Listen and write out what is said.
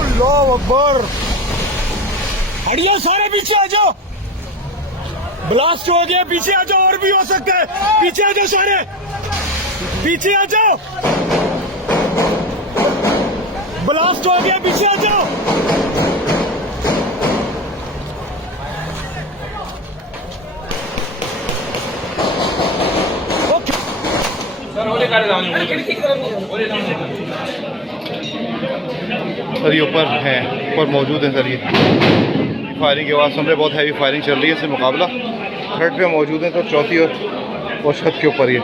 अल्लाह अकबर। हटिया सारे, पीछे आ जाओ। ब्लास्ट हो गया, पीछे आ जाओ, और भी हो सकता है। पीछे आ जाओ सारे, पीछे आ जाओ। ब्लास्ट हो गया, पीछे आ जाओ। सर ये ऊपर हैं, ऊपर मौजूद हैं सर। ये फायरिंग के बाद सामने बहुत हैवी फायरिंग चल रही है, इससे मुकाबला थर्ड पे मौजूद हैं। तो चौथी और छत के ऊपर ये